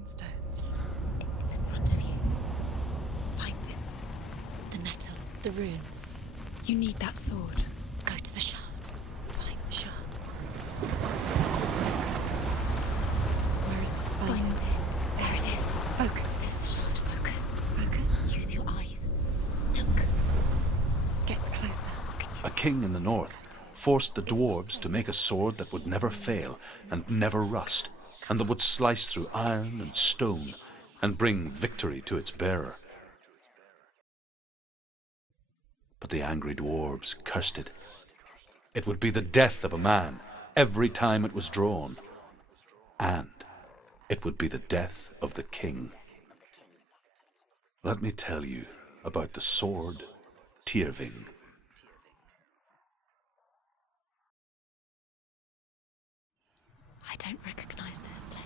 runestones. It's in front of you. Find it. The metal, the runes. You need that sword. Go to the shard. Find the shards. Where is it? Find it. There it is. Focus. There's the shard. Focus. Focus. Use your eyes. Look. Get closer. A king in the north forced the dwarves to make a sword that would never fail and never rust, and that would slice through iron and stone and bring victory to its bearer. But the angry dwarves cursed it. It would be the death of a man every time it was drawn, and it would be the death of the king. Let me tell you about the sword Tyrving. I don't recognize this place.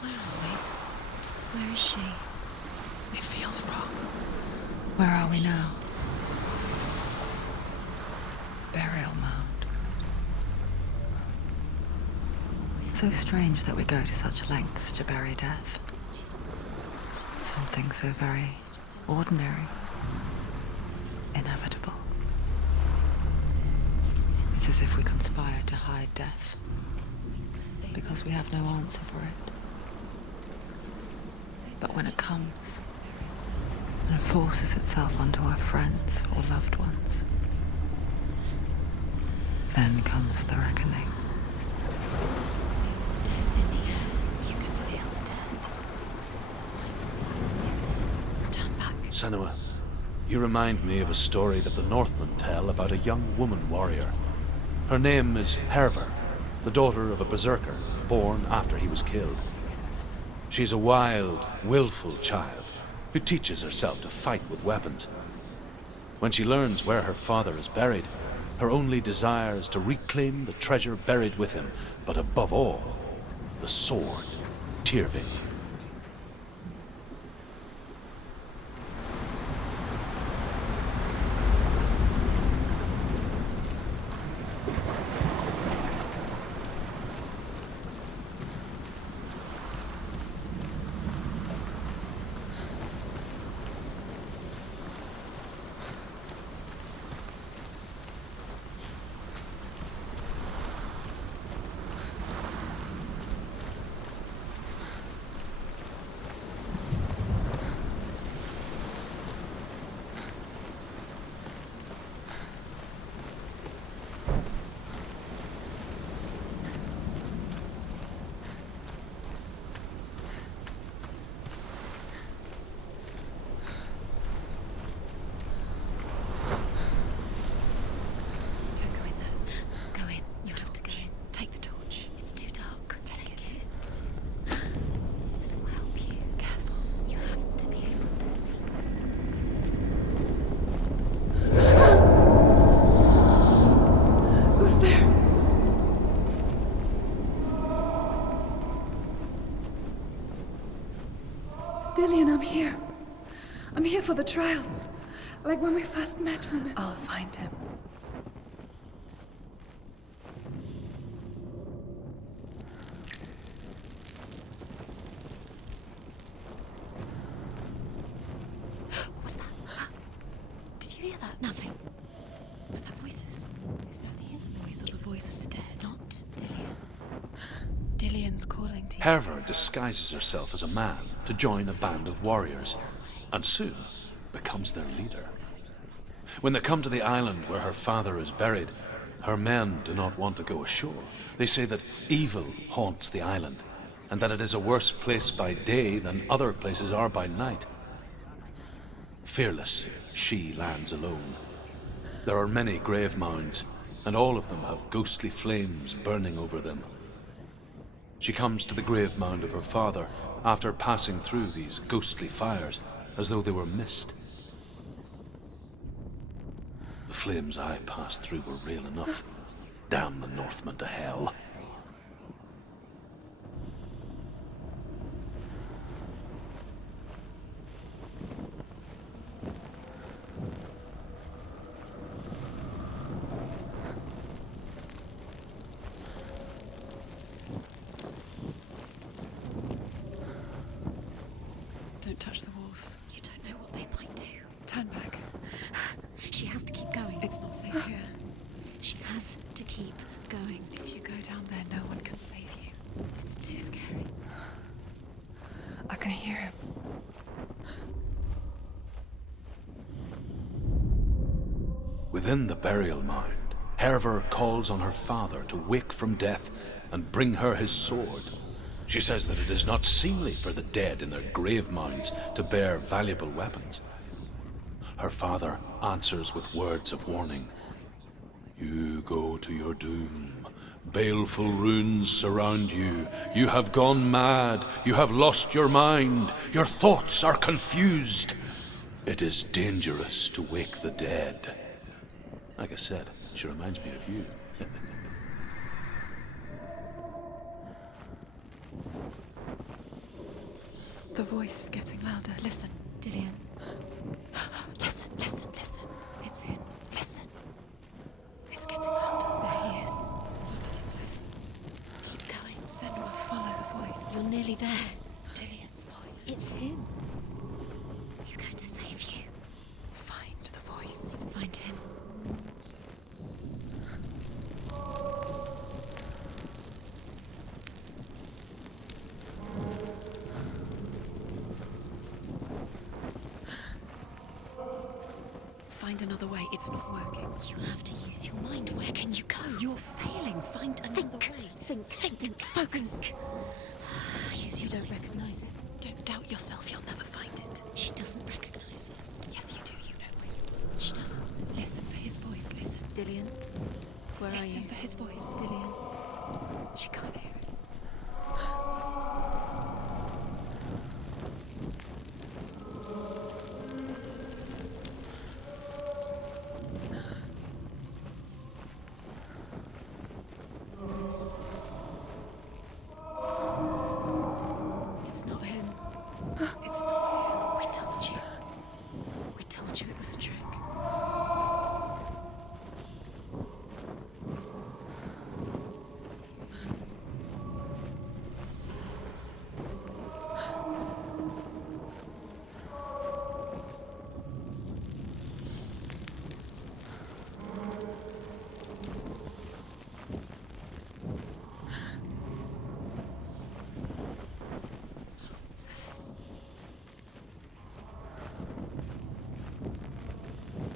Where are we? Where is she? It feels wrong. Where are we now? Burial mound. So strange that we go to such lengths to bury death. Something so very ordinary, inevitable. It's as if we conspire to hide death, because we have no answer for it. But when it comes, and forces itself onto our friends or loved ones, then comes the reckoning. Dead in the air. You can feel dead. Do this. Turn back. Senua, you remind me of a story that the Northmen tell about a young woman warrior. Her name is Herver, the daughter of a berserker born after he was killed. She's a wild, willful child who teaches herself to fight with weapons. When she learns where her father is buried, her only desire is to reclaim the treasure buried with him, but above all, the sword Tyrving. I'm here for the trials. Like when we first met, remember? I'll find him. What was that? Did you hear that? Nothing. Was that voices? Is that his voice or the voice of the dead? Not Dillian. Dillian's calling to you. Herver disguises herself as a man to join a band of warriors, and soon becomes their leader. When they come to the island where her father is buried, her men do not want to go ashore. They say that evil haunts the island, and that it is a worse place by day than other places are by night. Fearless, she lands alone. There are many grave mounds, and all of them have ghostly flames burning over them. She comes to the grave mound of her father after passing through these ghostly fires, as though they were mist. The flames I passed through were real enough. Damn the Northmen to hell. Don't touch the walls. You don't know what they might do. Turn back. She has to keep going. It's not safe here. She has to keep going. If you go down there, no one can save you. It's too scary. I can hear him. Within the burial mound, Herver calls on her father to wake from death and bring her his sword. She says that it is not seemly for the dead in their grave mounds to bear valuable weapons. Her father answers with words of warning. You go to your doom. Baleful runes surround you. You have gone mad. You have lost your mind. Your thoughts are confused. It is dangerous to wake the dead. Like I said, she reminds me of you. The voice is getting louder. Listen. Dillian. Listen, listen, listen. It's him. Listen. It's getting louder. There he is. Listen. Keep going. Senua, follow the voice. You're nearly there. Dillian's voice. It's him. He's going to save you. Find the voice. Find him. Find another way. It's not working. You have to use your mind. Where can you go? You're failing. Find another way. Think. Focus. You don't recognize it. Don't doubt yourself. You'll never find it. She doesn't recognize it. Yes, you do. You know. She doesn't. Listen for his voice. Listen. Dillian, where are Listen you? for his voice. Dillian. She can't hear it. It's not him. It's not We told you. We told you it was a trick.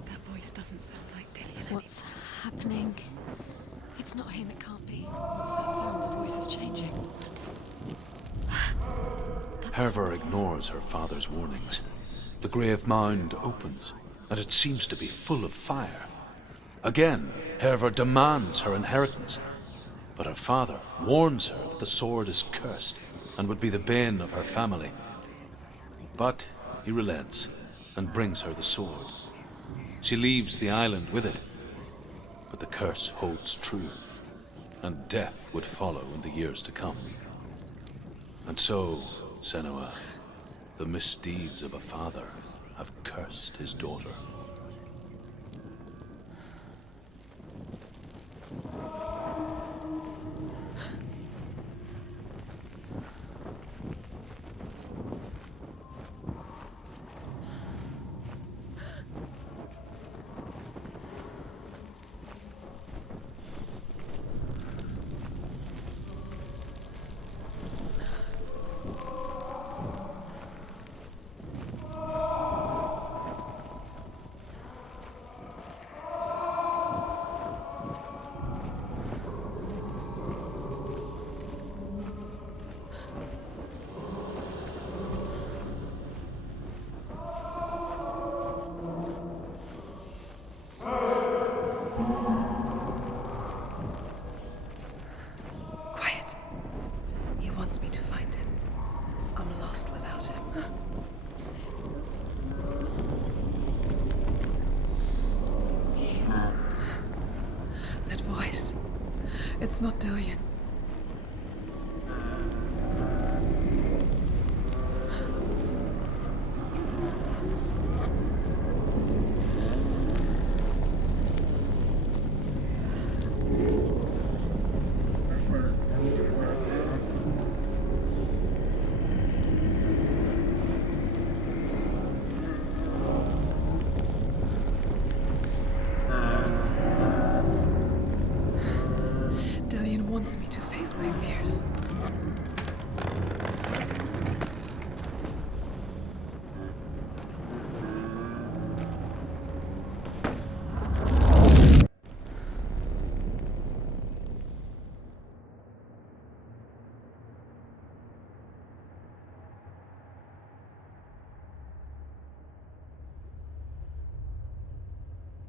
That voice doesn't sound like Dillian. What's happening? It's not him, it can't be. What's that sound? The voice is changing. That's Herver ignores her father's warnings. The grave mound opens, and it seems to be full of fire. Again, Herver demands her inheritance, but her father warns her that the sword is cursed and would be the bane of her family. But he relents and brings her the sword. She leaves the island with it, but the curse holds true, and death would follow in the years to come. And so, Senua, the misdeeds of a father have cursed his daughter. Quiet. He wants me to find him. I'm lost without him. That voice. It's not Dillian.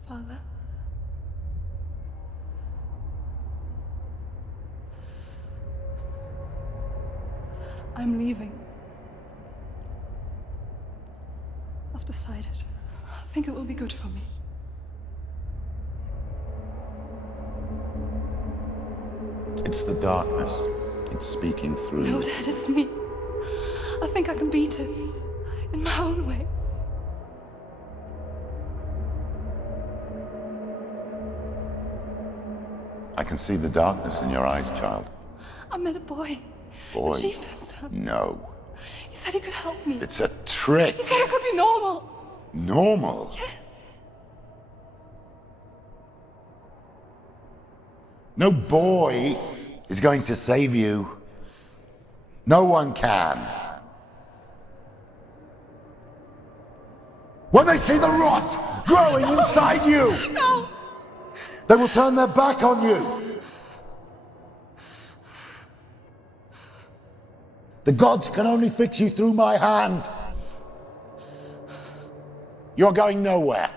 Father. I'm leaving. I've decided. I think it will be good for me. It's the darkness. It's speaking through No, you. Dad, it's me. I think I can beat it. In my own way. I can see the darkness in your eyes, child. I met a boy. Boy. The chief and son. No. He said he could help me. It's a trick. He said I could be normal. Normal. Yes. No boy is going to save you. No one can. When they see the rot growing inside you, No! they will turn their back on you. The gods can only fix you through my hand. You're going nowhere.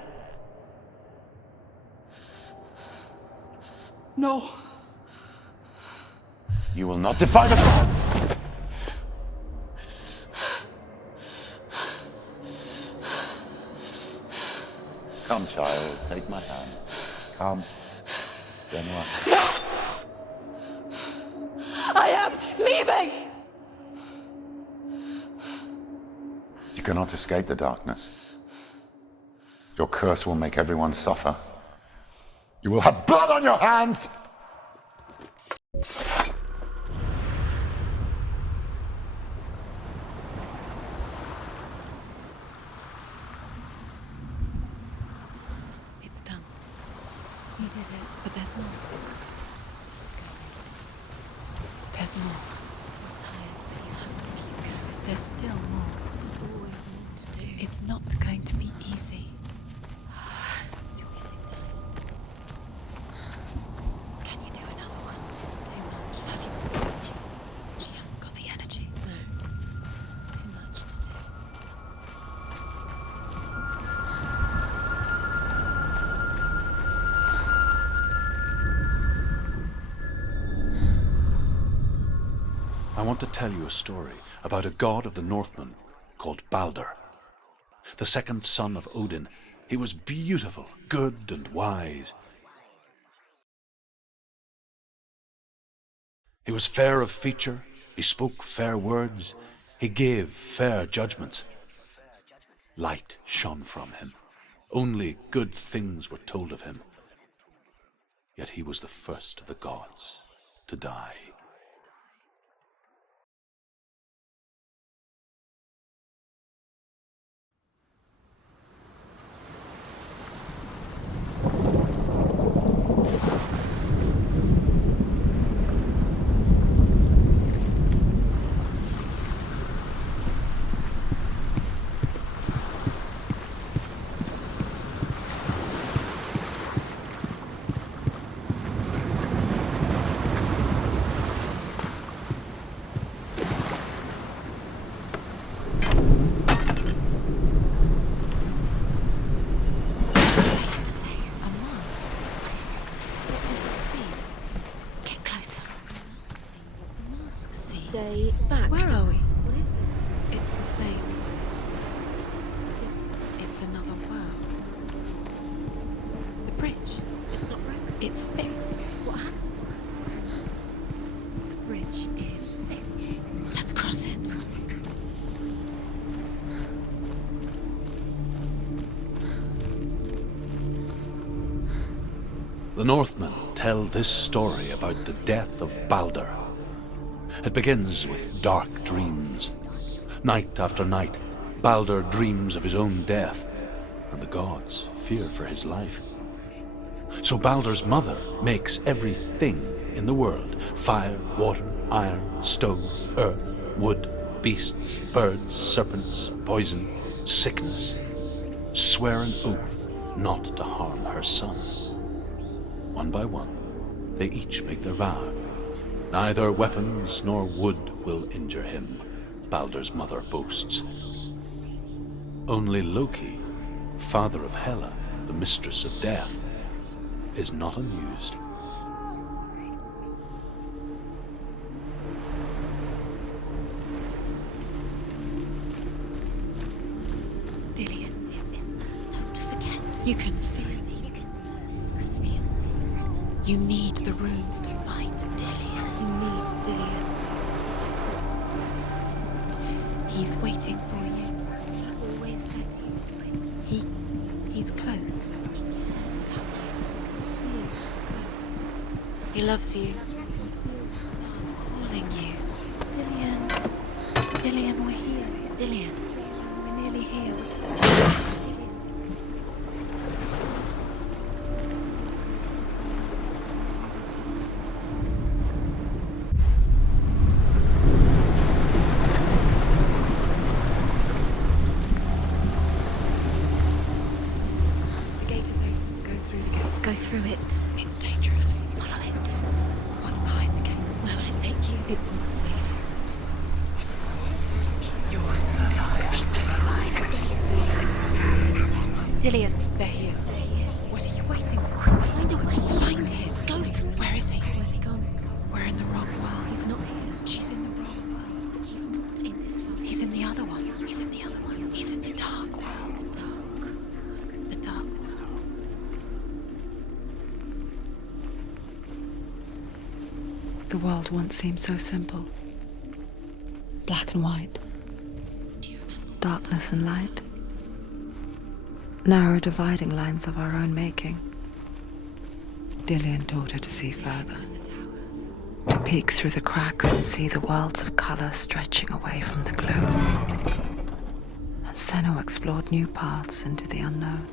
No. You will not defy the gods. Come, child, take my hand. Come. Senua. I am leaving! You cannot escape the darkness. Your curse will make everyone suffer. You will have blood on your hands! It's done. You did it. But there's more. There's more. You're tired, but you have to keep going. There's still more. There's always more to do. It's not going to be easy. You're getting tired. Can you do another one? It's too much. Have you? She hasn't got the energy. No. Too much to do. I want to tell you a story about a god of the Northmen called Baldur. The second son of Odin, he was beautiful, good, and wise. He was fair of feature, he spoke fair words, he gave fair judgments. Light shone from him. Only good things were told of him. Yet he was the first of the gods to die. Stay back. Where are we? What is this? It's the same. Different. It's another world. The bridge. It's not broken. It's fixed. What happened? The bridge is fixed. Let's cross it. The Northmen tell this story about the death of Baldur. It begins with dark dreams. Night after night, Baldur dreams of his own death, and the gods fear for his life. So Baldur's mother makes everything in the world: fire, water, iron, stone, earth, wood, beasts, birds, serpents, poison, sickness, swear an oath not to harm her son. One by one, they each make their vow. Neither weapons nor wood will injure him, Baldur's mother boasts. Only Loki, father of Hela, the the mistress of death, is not unused. Dillian is in there. Don't forget. You can feel it. You can feel his presence. You need the runes to fight Dillian. You need Dillian. He's waiting for you. He always said he would wait. He's close. He cares about you. He's close. He loves you. Calling you. Dillian. Dillian, we're here. Dillian. We're nearly here. The gate is open. Go through the gate. Go through it. It's dangerous. Follow it. What's behind the gate? Where will it take you? It's not safe. Dillian. There he is. There he is. What are you waiting for? Quick, find a way. Find him. Go. Where is he? Where's he gone? We're in the wrong world. He's not here. She's in the wrong world. He's not in this world. He's in the other one. He's in the other one. He's in the dark world. the dark. The dark world. The world once seemed so simple. Black and white. Do you remember? Darkness and light. Narrow dividing lines of our own making. Dillian taught her to see further. To peek through the cracks and see the worlds of color stretching away from the gloom. And Senua explored new paths into the unknown.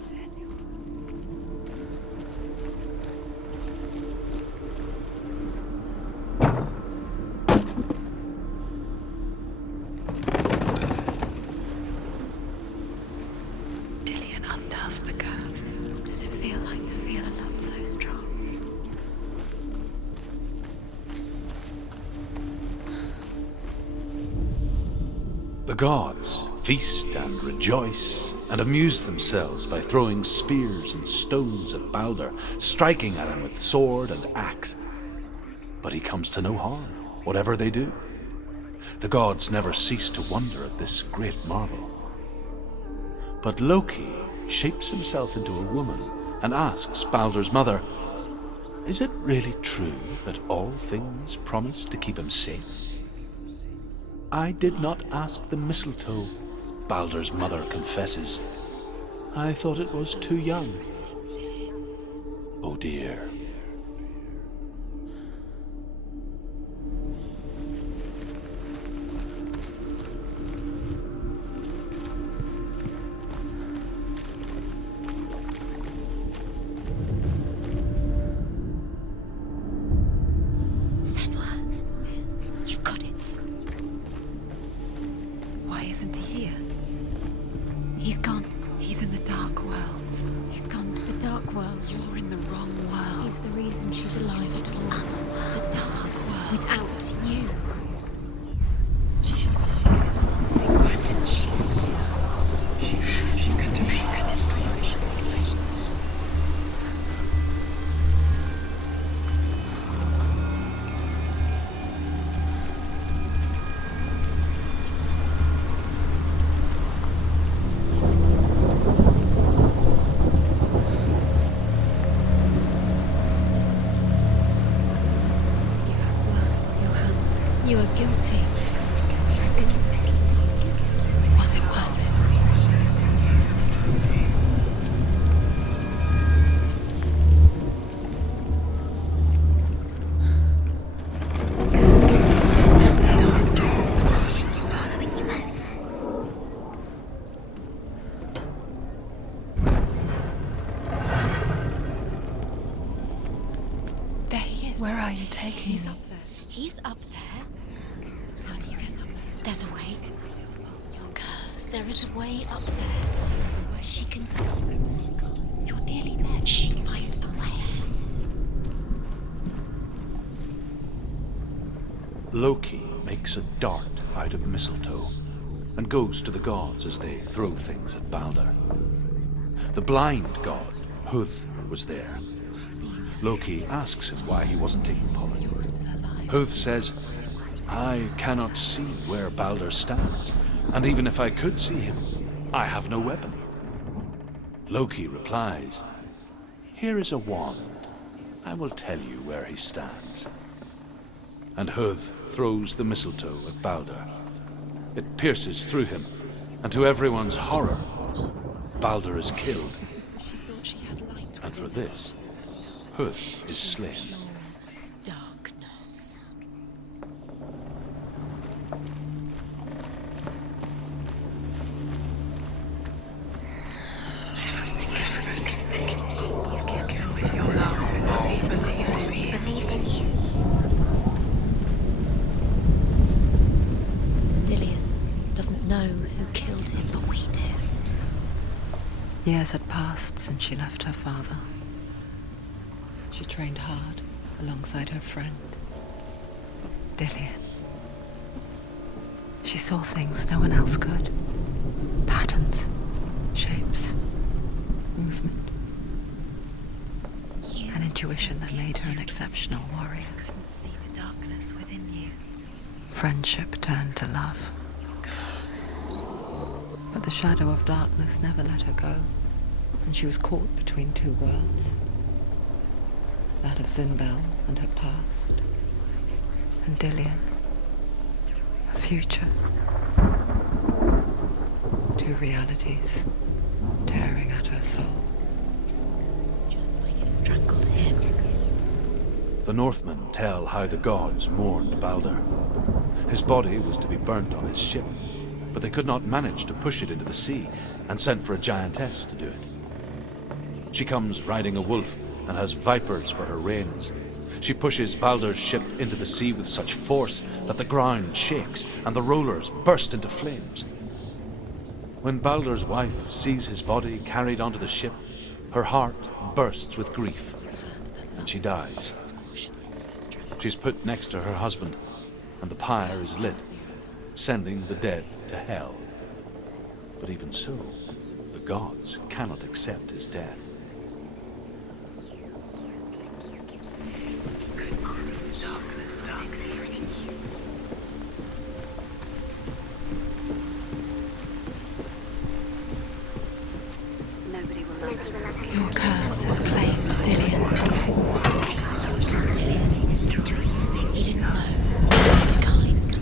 Dillian undoes the curse. What does it feel like to feel a love so strong? The gods feast and rejoice and amuse themselves by throwing spears and stones at Baldur, striking at him with sword and axe. But he comes to no harm, whatever they do. The gods never cease to wonder at this great marvel. But Loki shapes himself into a woman and asks Baldur's mother, "Is it really true that all things promise to keep him safe?" "I did not ask the mistletoe," Baldur's mother confesses. "I thought it was too young." Oh dear. Senua, you've got it. Why isn't he here? He's gone. He's in the dark world. He's gone to the dark world. You're in the wrong world. He's the reason she's alive at all. The other world. The dark world. Without you. You are guilty. Was it worth it? There he is. Where are you taking He's me? up there. He's up there. How do you get up there? There's a way. You're cursed. There is a way up there. She can do it. You're nearly there. She can find the way. Loki makes a dart out of mistletoe and goes to the gods as they throw things at Baldur. The blind god Huth was there. Loki asks him why he wasn't taking part. You're still alive. Huth says, I cannot see where Baldur stands, and even if I could see him, I have no weapon. Loki replies, here is a wand. I will tell you where he stands. And Huth throws the mistletoe at Baldur. It pierces through him, and to everyone's horror, Baldur is killed. She thought she had light And for within her. this, Huth is slain. Darkness. Believed in you. Dillian doesn't know who killed him, but we do. Years had passed since she left her father. She trained hard alongside her friend, Dillian. She saw things no one else could. Patterns, shapes, movement. An intuition that made her an exceptional warrior. Couldn't see the darkness within you. Friendship turned to love. But the shadow of darkness never let her go, and she was caught between two worlds. That of Zinbel and her past, and Dillian, her future. Two realities tearing at her soul. Just like it strangled him. The Northmen tell how the gods mourned Baldur. His body was to be burnt on his ship, but they could not manage to push it into the sea, and sent for a giantess to do it. She comes riding a wolf and has vipers for her reins. She pushes Baldur's ship into the sea with such force that the ground shakes and the rollers burst into flames. When Baldur's wife sees his body carried onto the ship, her heart bursts with grief, and she dies. She's put next to her husband, and the pyre is lit, sending the dead to hell. But even so, the gods cannot accept his death. Your curse has claimed Dillian. Dillian. He didn't know he was kind.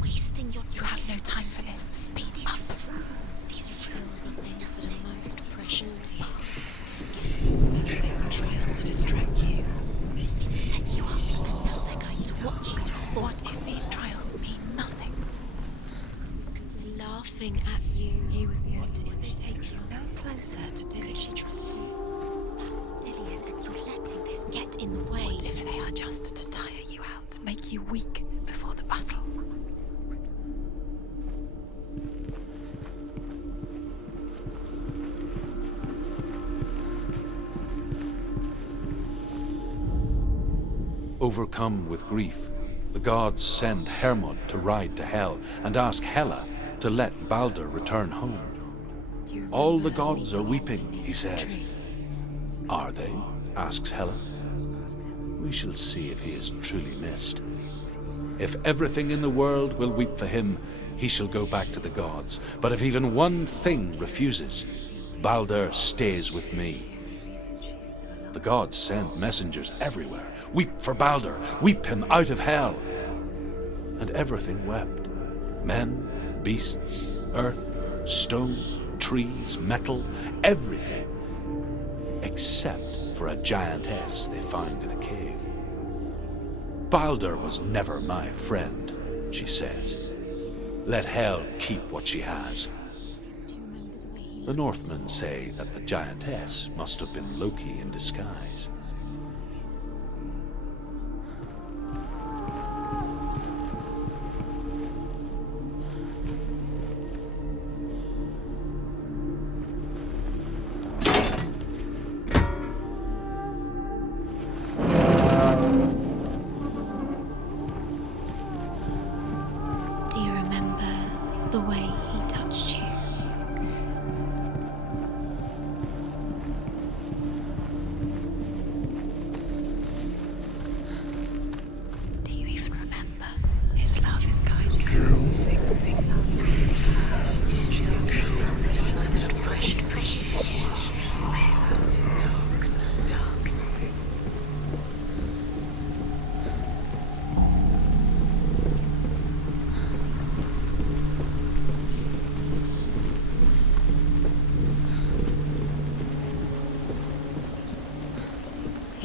Wasting your time. You have no time for this. Speed up. These trials are things that are most precious to you. They are trials to distract you. They've set you up. Now they're going to watch you. What if these trials mean nothing? Laughing at you. He was the only one. They take you no closer to do. Could she trust you? That's Dillian, and you're letting this get in the way. What if they are just to tire you out, make you weak before the battle? Overcome with grief, the gods send Hermod to ride to Hell and ask Hela to let Baldur return home. All the gods are weeping, he says. Are they? Asks Hela. We shall see if he is truly missed. If everything in the world will weep for him, he shall go back to the gods. But if even one thing refuses, Baldur stays with me. The gods send messengers everywhere. Weep for Baldur, weep him out of hell. And everything wept. Men, beasts, earth, stone, trees, metal, everything. Except for a giantess they find in a cave. Baldur was never my friend, she says. Let hell keep what she has. The Northmen say that the giantess must have been Loki in disguise.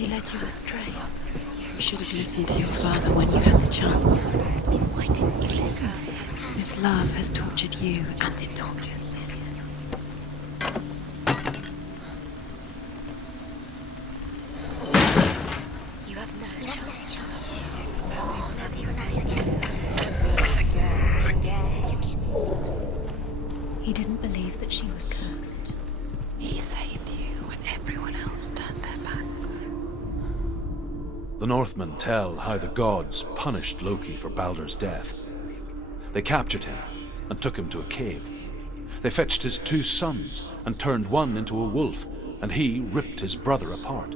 He led you astray. You should have listened to your father when you had the chance. Why didn't you listen to him? This love has tortured you, And it tortures me. You have no choice. He didn't believe that she was cursed. he saved you when everyone else turned their backs. The Northmen tell how the gods punished Loki for Baldur's death. They captured him and took him to a cave. They fetched his 2 sons and turned one into a wolf, and he ripped his brother apart.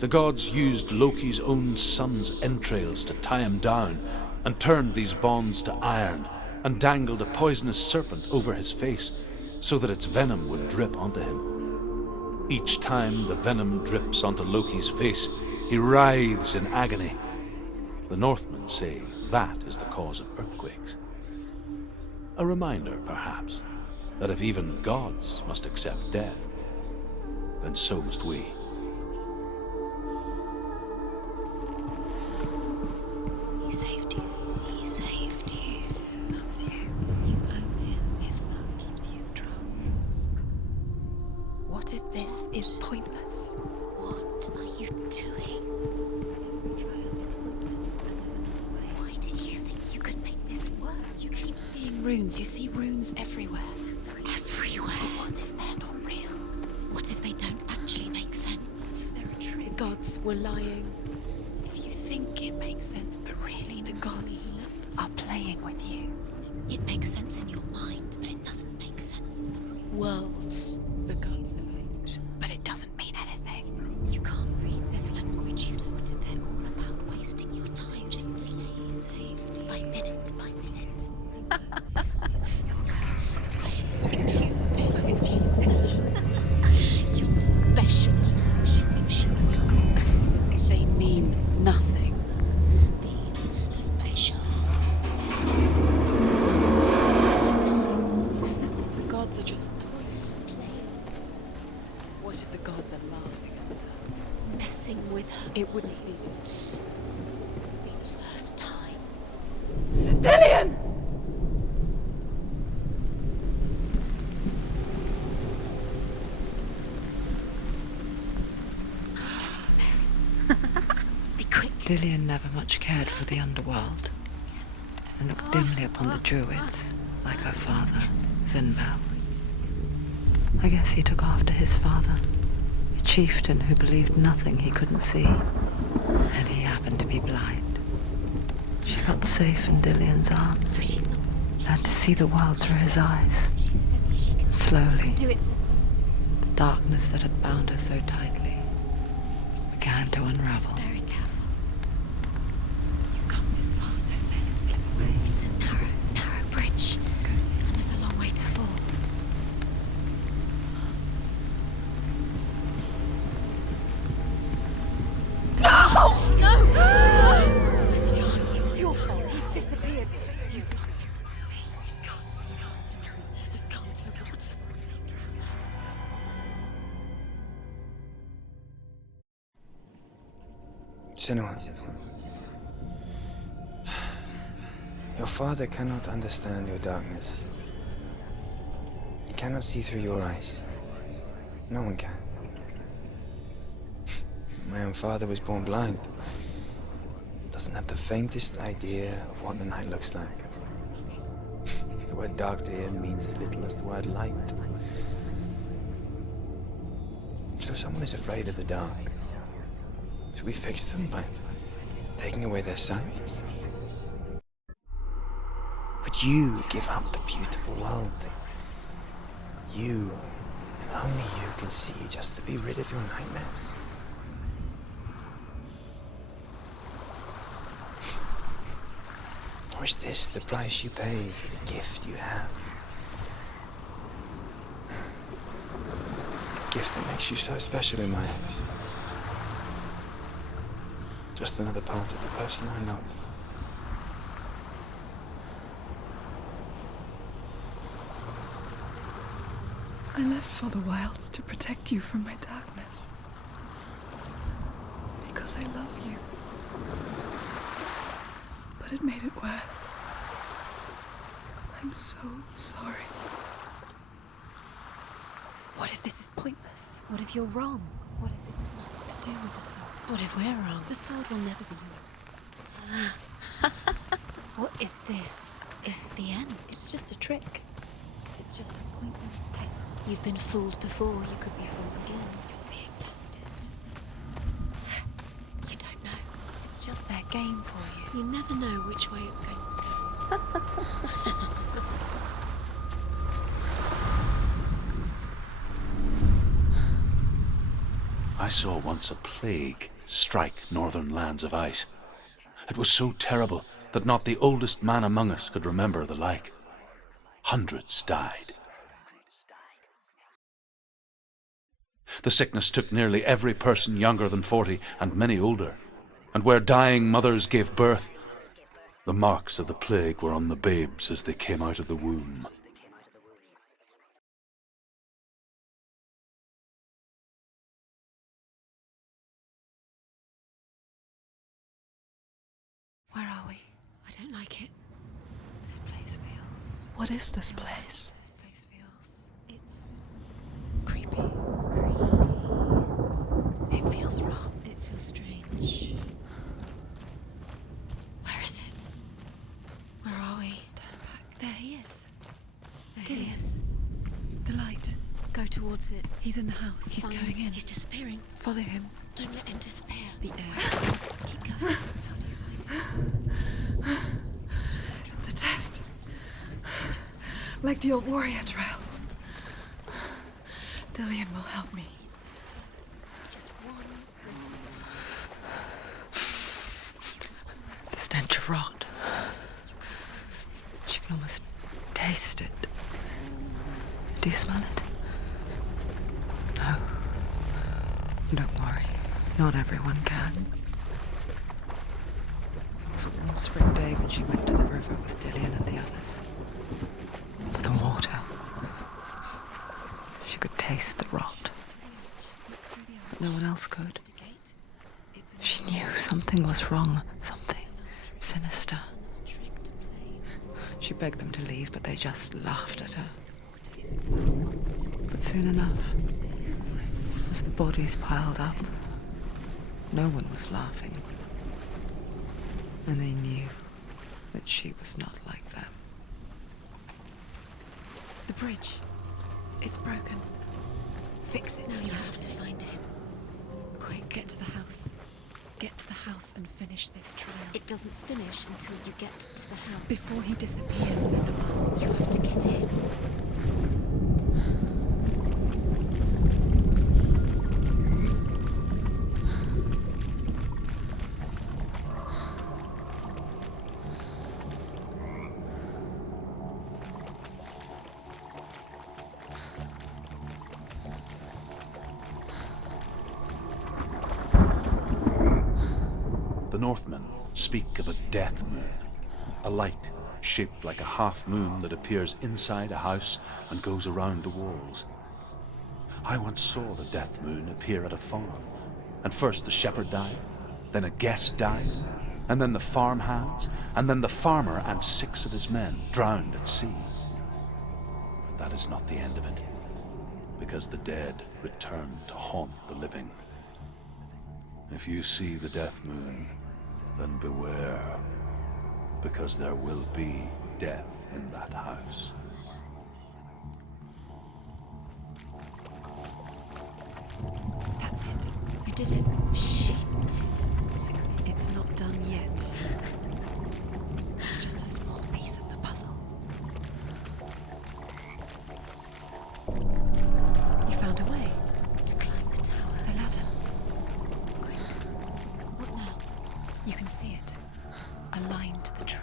The gods used Loki's own son's entrails to tie him down and turned these bonds to iron and dangled a poisonous serpent over his face so that its venom would drip onto him. Each time the venom drips onto Loki's face, he writhes in agony. The Northmen say that is the cause of earthquakes. A reminder, perhaps, that if even gods must accept death, then so must we. He saved you. He saved you. He loves you. You owe him. His love keeps you strong. What if this is pointless? What are you doing? Why did you think you could make this work? You keep seeing runes. You see runes everywhere. Everywhere. What if they're not real? What if they don't actually make sense? If they're a trick. The gods were lying. If you think it makes sense, but really the gods are playing with you. It makes sense in your mind, but it doesn't make sense in the real world. The gods are linked, but it doesn't mean anything. You can't read this language. You know what they're all about. Wasting your time. Just delay. Saved by minute by minute. She thinks she's doing. You're special. She thinks she will. They mean nothing. Be special. The gods are just what if the gods are laughing at her? Messing with her. It wouldn't be this. Be the first time. Dillian! Be quick. Dillian never much cared for the underworld and looked dimly upon the druids, like her father, Zinbao. I guess he took after his father, a chieftain who believed nothing he couldn't see, and he happened to be blind. She felt safe in Dillian's arms, She's not. learned to see the world through his eyes. She's steady. She can Slowly, do it. the darkness that had bound her so tightly began to unravel. Very careful. You've come this far, don't let it slip away. It's a narrow bridge. And there's a long way to fall. Where's he gone? It's your fault. He's disappeared. You've lost him to the sea. He's gone. You've lost him. He's gone to the water. He's drowned. Senua, your father cannot understand your darkness. He cannot see through your eyes. No one can. My own father was born blind. Doesn't have the faintest idea of what the night looks like. The word dark to him means as little as the word light. So someone is afraid of the dark. Should we fix them by taking away their sight? Would you give up the beautiful world that you, and only you, can see just to be rid of your nightmares? Or is this the price you pay for the gift you have? A gift that makes you so special in my eyes. Just another part of the person I love. I left for the wilds to protect you from my darkness. because I love you. But it made it worse. I'm so sorry. What if this is pointless? What if you're wrong? What if this has nothing to do with the sword? What if we're wrong? The sword will never be yours. What if this is the end? It's just a trick. It's just a pointless test. You've been fooled before, you could be fooled again. You're being tested. You don't know. It's just their game for you. You never know which way it's going to go. I saw once a plague strike northern lands of ice. It was so terrible that not the oldest man among us could remember the like. Hundreds died. The sickness took nearly every person younger than 40 and many older, and where dying mothers gave birth, the marks of the plague were on the babes as they came out of the womb. Where are we? I don't like it. This place feels... What is this place? This place feels... It's... creepy. It feels wrong. It feels strange. Where is it? Where are we? Turn back. There he is. There he is. The light. Go towards it. He's in the house. He's Find- going in. He's disappearing. Follow him. Don't let him disappear. The air. Keep going. How do you find it? It's a test. Like the old warrior trials. Dillian will help me. Just one little test to do. The stench of rot. She can almost taste it. Do you smell it? No. Don't worry. Not everyone can. It was a warm spring day when she went to the river with Dillian and the others. But the water. She could taste the rot. But no one else could. She knew something was wrong. Something sinister. She begged them to leave, but they just laughed at her. But soon enough, as the bodies piled up, no one was laughing. And they knew that she was not like them. The bridge. It's broken. Fix it. Now you have to find him. Quick, get to the house. Get to the house and finish this trial. It doesn't finish until you get to the house. Before he disappears, Senua. You have to get in. The Northmen speak of a death moon, a light shaped like a half moon that appears inside a house and goes around the walls. I once saw the death moon appear at a farm, and first the shepherd died, then a guest died, and then the farmhands, and then the farmer and 6 of his men drowned at sea. But that is not the end of it, because the dead return to haunt the living. If you see the death moon, then beware, because there will be death in that house. That's it. You did it. She didn't. It's not done yet. Just a small piece of the puzzle. You found a way to climb the tower. The ladder. Quick. What now? You can see it. Aligned to the truth.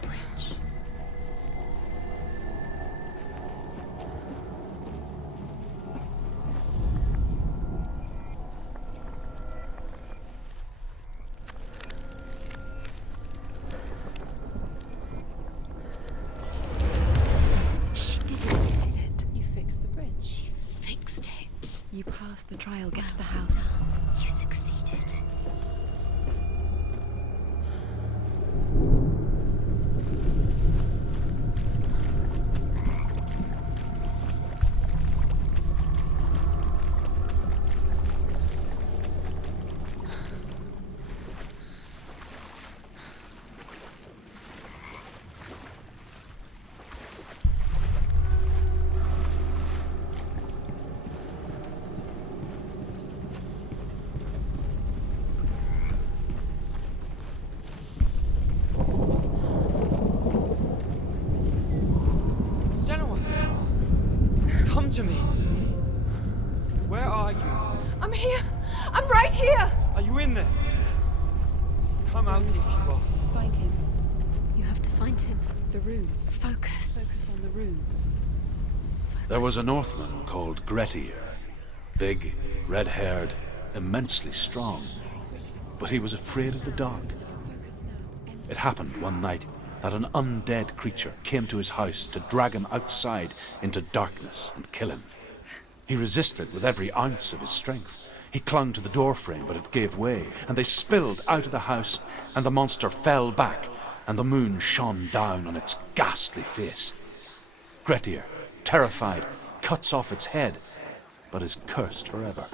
The bridge. She did it. You fixed the bridge. She fixed it. You pass the trial, get to the house. You succeeded. Senua! Come to me! Where are you? I'm here! I'm right here! Are you in there? Come out if you are. Find him. You have to find him. The runes. Focus. On the runes. There was a Northman called Grafica. Big, red-haired, immensely strong. But he was afraid of the dark. It happened one night that an undead creature came to his house to drag him outside into darkness and kill him. He resisted with every ounce of his strength. He clung to the doorframe, but it gave way, and they spilled out of the house, and the monster fell back, and the moon shone down on its ghastly face. Grafica, terrified, cuts off its head, but is cursed forever.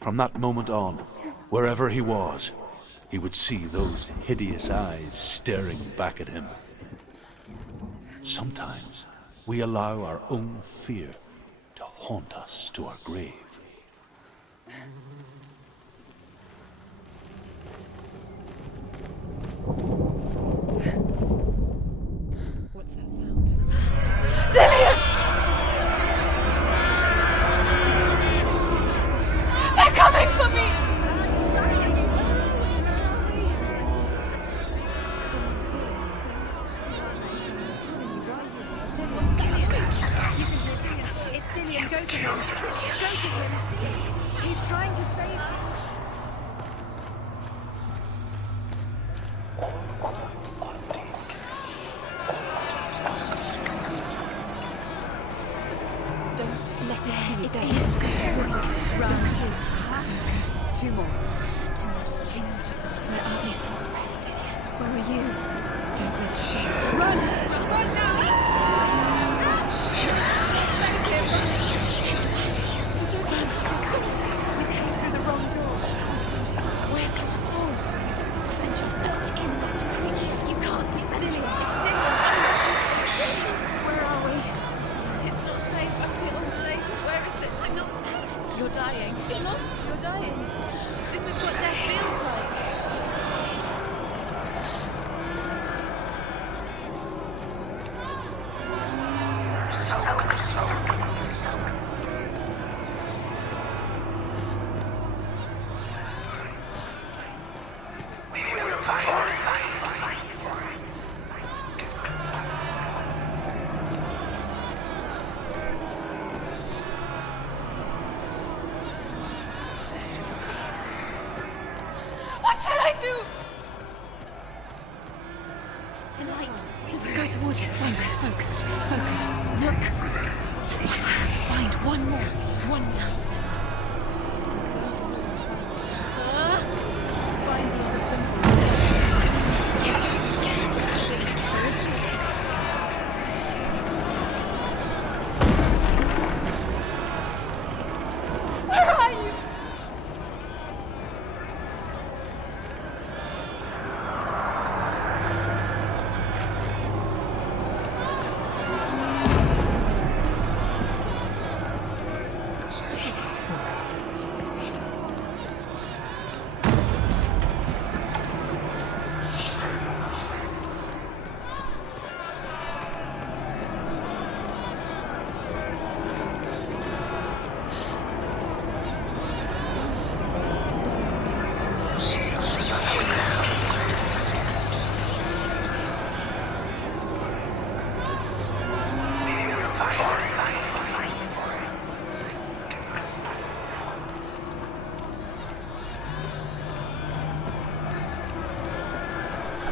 From that moment on, wherever he was, he would see those hideous eyes staring back at him. Sometimes we allow our own fear to haunt us to our grave. What's that sound? They're coming for me! You're dying. It's too much. Someone's calling you. Someone's calling you. Why are you? What's that? You can hear Dillian. It's Dillian. Go to him. Go to him. He's trying to save us. Don't let it see you. It is. Round it is. Focus. Two more. Two more. Where are they? Where's Dillian? Where are you? Don't let it see you. Run! Run now! You came through the wrong door. Where's your sword? Defend yourself. It is that creature. You can't defend yourself. It's Dillian. Where are we? It's not safe. I feel unsafe. Where is it? I'm not safe. You're dying. You're lost. You're dying. This is what death feels like. What should I do? The light. Go towards it. Find us. Focus. Look. I have to find one more. One Dancing. Don't get lost. Find the other symbol. Where is he? Where are you?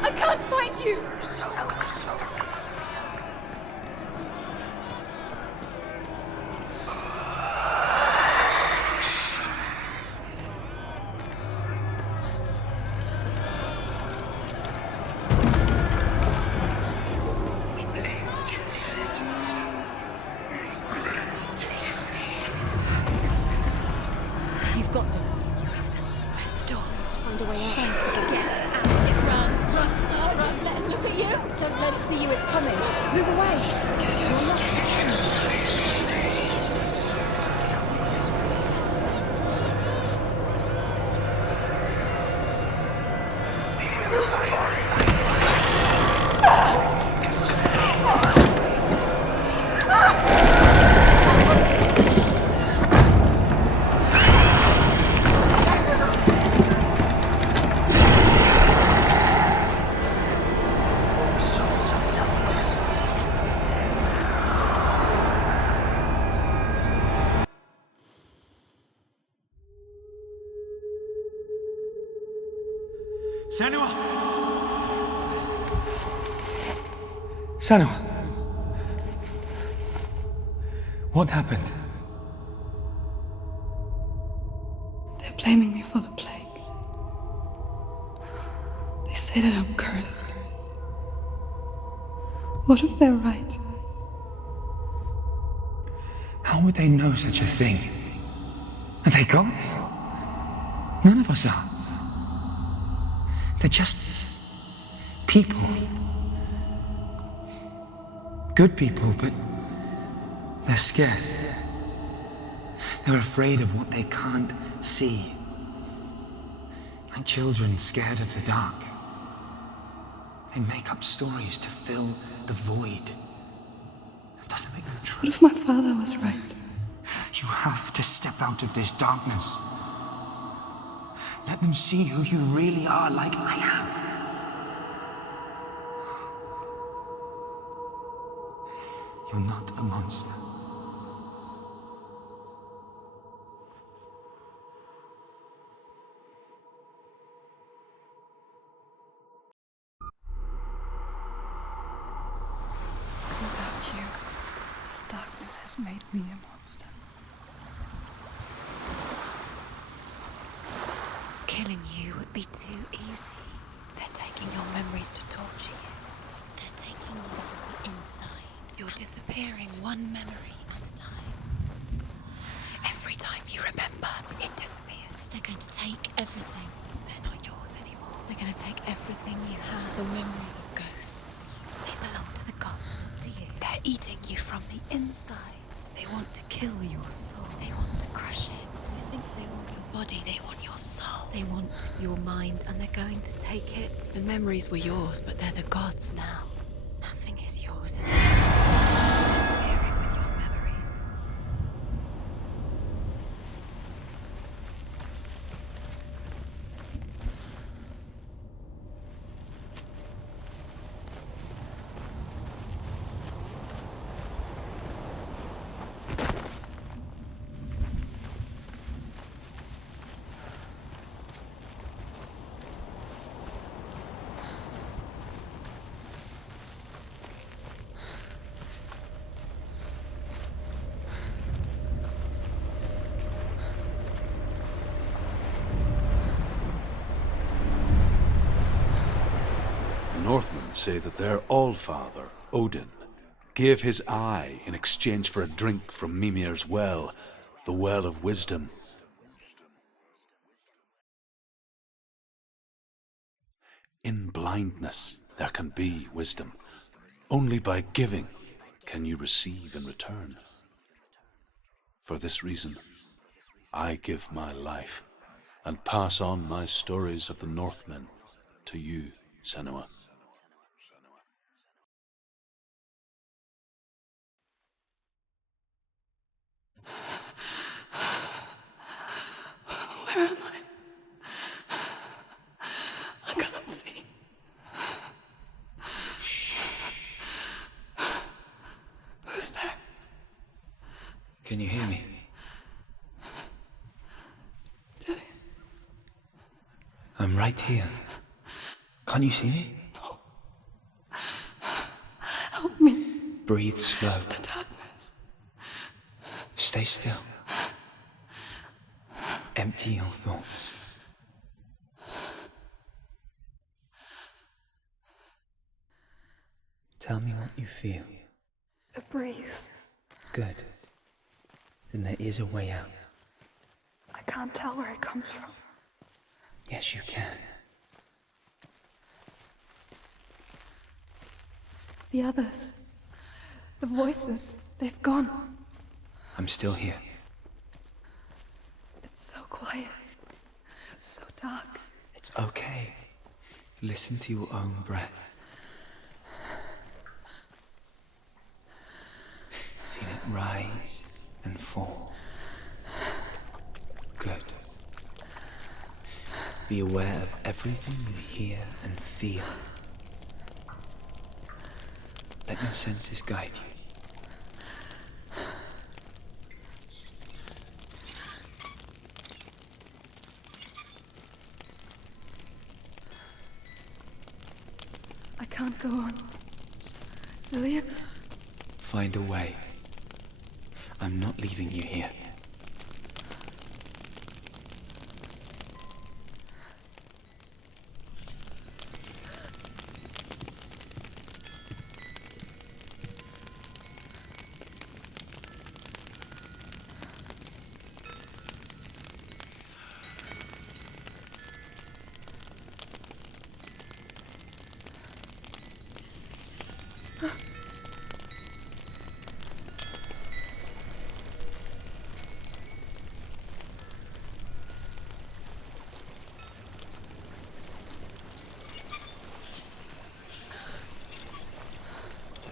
I can't find you! You've got them. You have them. Where's the door? We have to find a way out. Find a way Get out. out. Run. Let him look at you. Don't let it see you. It's coming. Move away. You're lost again. Senua! Senua! What happened? They're blaming me for the plague. They say that I'm cursed. What if they're right? How would they know such a thing? Are they gods? None of us are. They're just people. Good people, but they're scared. They're afraid of what they can't see. Like children scared of the dark. They make up stories to fill the void. That doesn't make them true. What if my father was right? You have to step out of this darkness. Let them see who you really are, like I have. You're not a monster. Without you, this darkness has made me a monster. Killing you would be too easy. They're taking your memories to torture you. They're taking you from the inside. You're disappearing one memory at a time. Every time you remember, it disappears. They're going to take everything. They're not yours anymore. They're going to take everything you have. The memories of ghosts. They belong to the gods, not to you. They're eating you from the inside. They want to kill your soul. They want to crush it. They think they want your body. They want your soul. They want your mind, and they're going to take it. The memories were yours, but they're the gods now. Nothing is yours anymore. Disappearing with your memories. Northmen say that their Allfather, Odin, gave his eye in exchange for a drink from Mimir's well, the Well of Wisdom. In blindness there can be wisdom. Only by giving can you receive in return. For this reason, I give my life and pass on my stories of the Northmen to you, Senua. Where am I? I can't see. Who's there? Can you hear me? Dillian. I'm right here. Can't you see me? No. Help me. Breathe slow. It's the darkness. Stay still. Empty your thoughts. Tell me what you feel. A breeze. Good. Then there is a way out. I can't tell where it comes from. Yes, you can. The others, the voices, they've gone. I'm still here. It's so quiet, so dark. It's okay. Listen to your own breath. Feel it rise and fall. Good. Be aware of everything you hear and feel. Let your senses guide you. I can't go on. Will you? Find a way. I'm not leaving you here.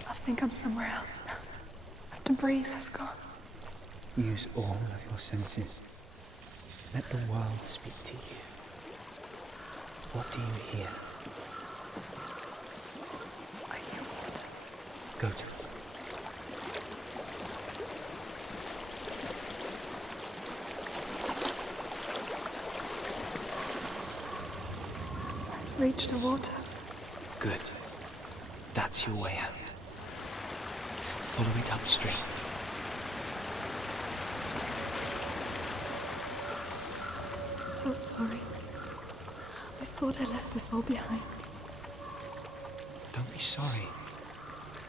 I think I'm somewhere else now. The breeze has gone. Use all of your senses. Let the world speak to you. What do you hear? I hear water. Go to it. I've reached the water. Good. That's your way out. Follow it upstream. I'm so sorry. I thought I left this all behind. Don't be sorry.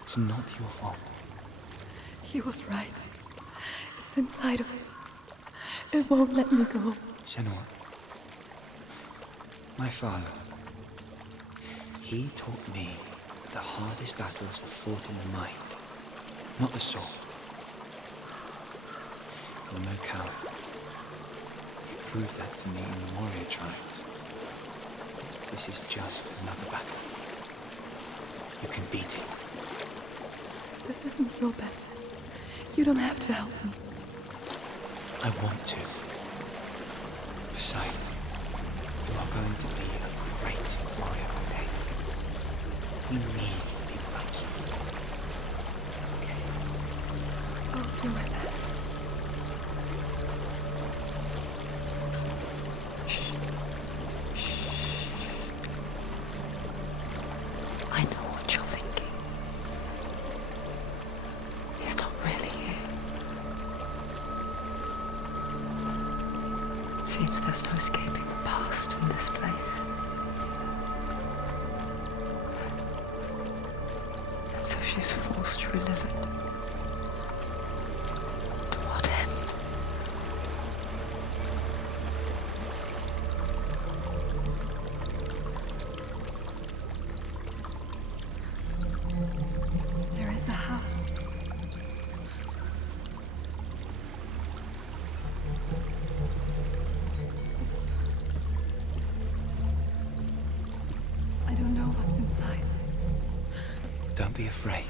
It's not your fault. He was right. It's inside of me. It won't let me go. Senua. My father. He taught me that the hardest battles are fought in the mind, not the soul. You're no coward. You proved that to me in the warrior trials. This is just another battle. You can beat it. This isn't your battle. You don't have to help me. I want to. Besides, you are going to be a great warrior one day. We need people like you. Okay. I'll do my best. I know what you're thinking. He's not really here. It seems there's no escaping the past in this place. And so she's forced to relive it. To what end? There is a house. I don't know what's inside. Don't be afraid.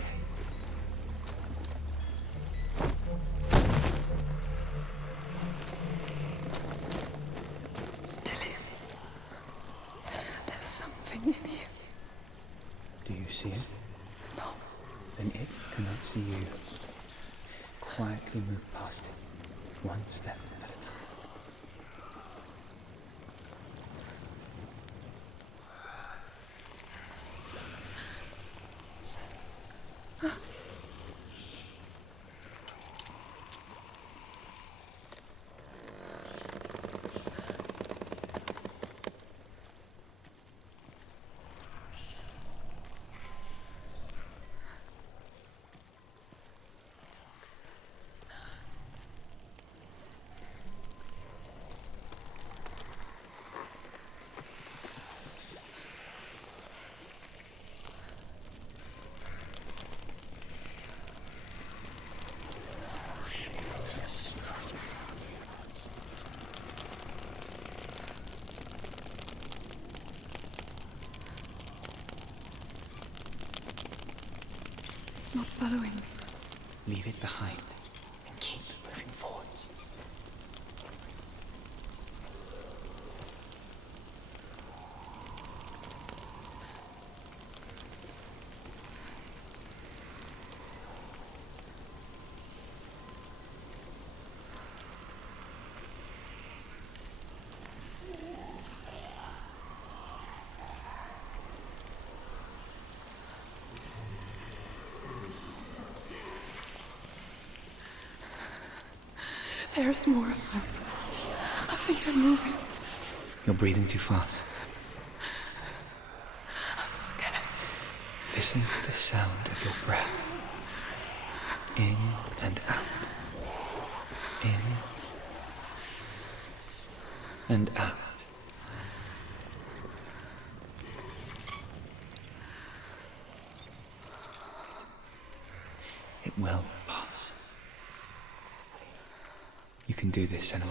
Tilly, there's something in here. Do you see it? No. Then it cannot see you. Quietly move past it, one step at a time. It's not following me. Leave it behind and keep moving forwards. There's more of them. I think they're moving. You're breathing too fast. I'm scared. This is the sound of your breath. In and out. In and out. It will pass. You can do this, Senua.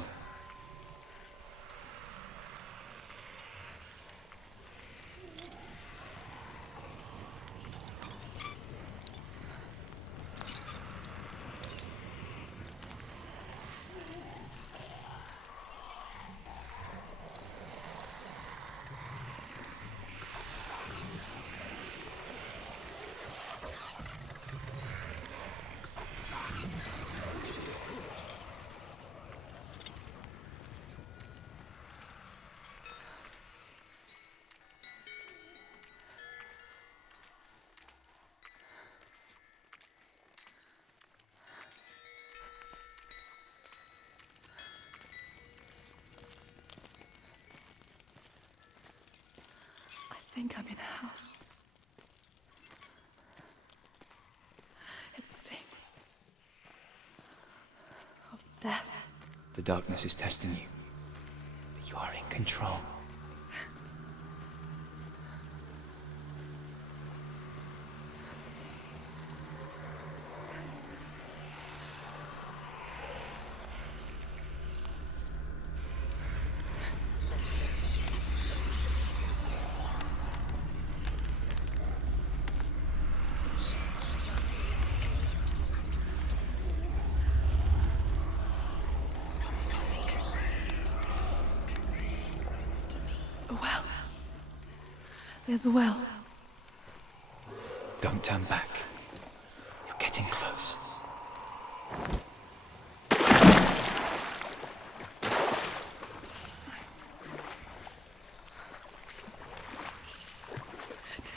I think I'm in a house. It stinks of death. The darkness is testing you. But you are in control. A well. There's a well. Don't turn back. You're getting close.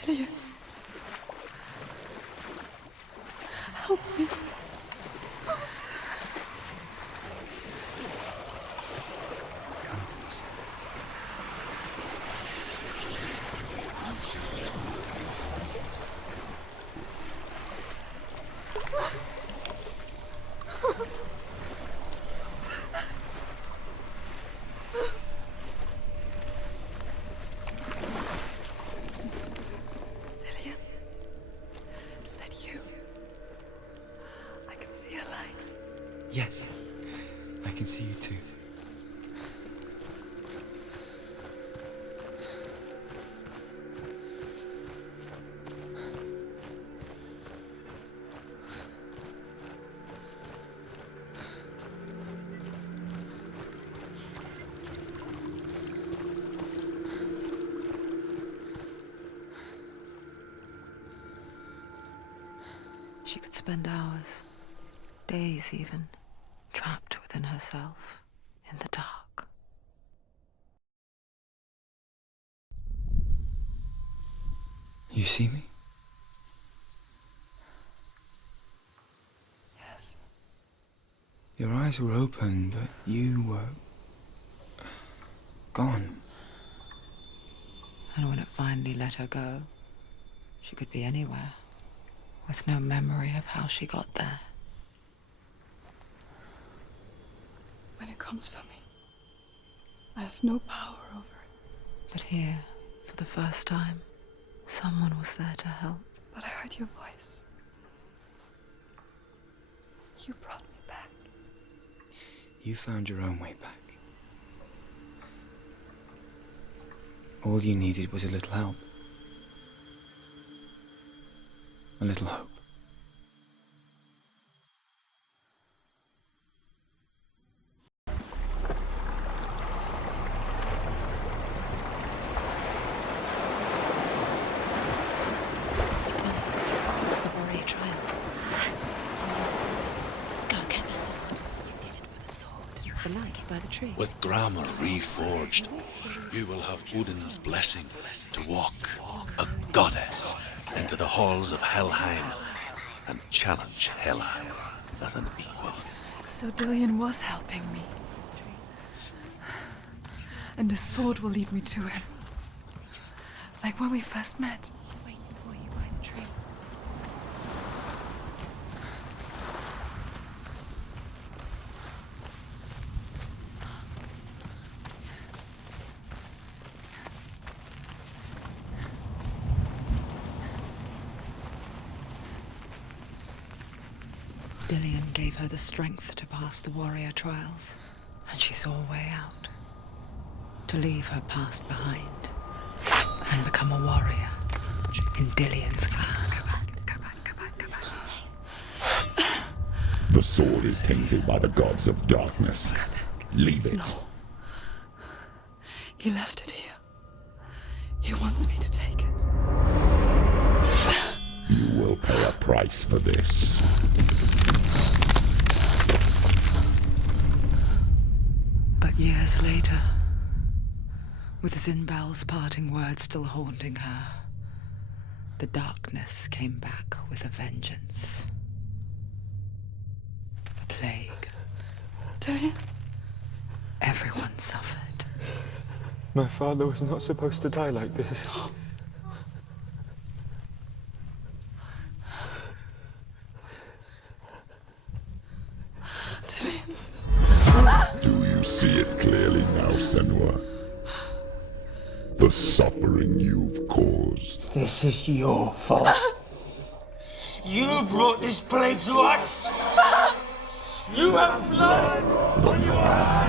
Delia. Help me. Come to me, son. Delia. Is that you? I can see a light. Yes, I can see you too. She could spend hours, days even, trapped within herself, in the dark. You see me? Yes. Your eyes were open, but you were gone. And when it finally let her go, she could be anywhere, with no memory of how she got there. When it comes for me, I have no power over it. But here, for the first time, someone was there to help. But I heard your voice. You brought me back. You found your own way back. All you needed was a little help. A little hope. tree. With grammar reforged, you will have Odin's blessing to walk, a goddess, into the halls of Helheim and challenge Hela as an equal. So Dillion was helping me. And the sword will lead me to him. Like when we first met. Waiting for you by the tree. Dillion gave her the strength to pass the warrior trials, and she saw a way out. To leave her past behind and become a warrior in Dillion's clan. Go back. It's not safe. The sword is tainted by the gods of darkness. Leave it. No. He left it here. He wants me to take it. You will pay a price for this. But years later, with Zinbal's parting words still haunting her, the darkness came back with a vengeance. A plague. Dillion? Everyone suffered. My father was not supposed to die like this. Do you see it clearly now, Senua? The suffering you've caused. This is your fault. You brought this plague to us! You have blood on your hands!